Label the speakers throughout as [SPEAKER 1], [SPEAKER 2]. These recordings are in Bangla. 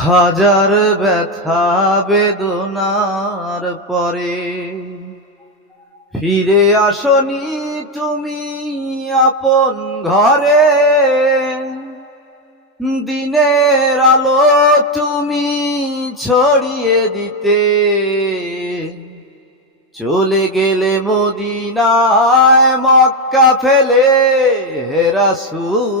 [SPEAKER 1] হাজার ব্যথা বেদনার পরে ফিরে আসনি তুমি আপন ঘরে। দিনের আলো তুমি ছড়িয়ে দিতে। চলে গেলে মদিনায় মক্কা ফেলে হেরাসুল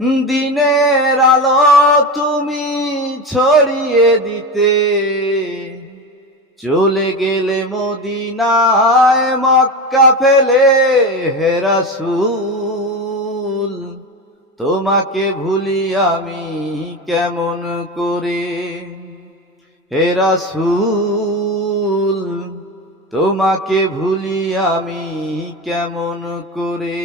[SPEAKER 1] দিনের আলো তুমি ছড়িয়ে দিতে। চলে গেলে মদিনায় মক্কা ফেলে হেরাসুল তোমাকে ভুলি আমি কেমন করে? হেরাসুল তোমাকে ভুলি আমি কেমন করে?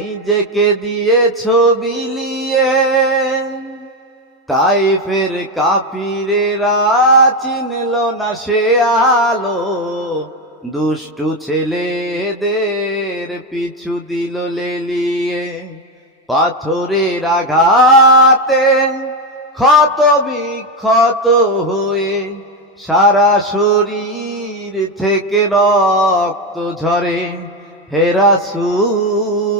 [SPEAKER 1] নিজেকে দিয়ে ছবি লিয়ে তাই ফের কাপিরেরা চিনল না সে আলো। দুষ্টু ছেলেদের পিছু দিল লেলিয়ে। পাথরের আঘাতে ক্ষত বিক্ষত হয়ে সারা শরীর থেকে রক্ত ঝরে। হেরাসুল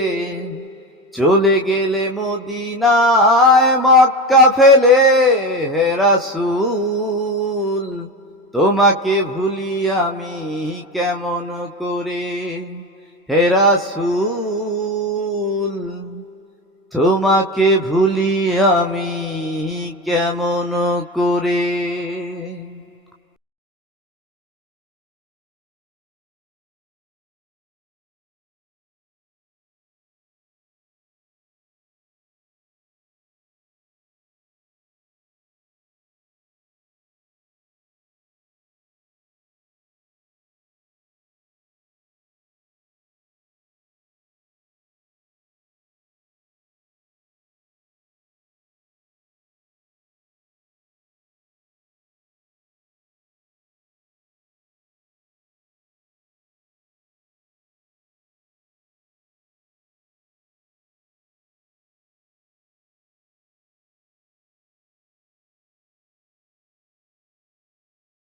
[SPEAKER 1] চলে গেলে মদিনায় মক্কা ফেলে হেরাসুল তোমাকে ভুলি আমি কেমন করে? হেরাসুল তোমাকে ভুলি আমি কেমন করে?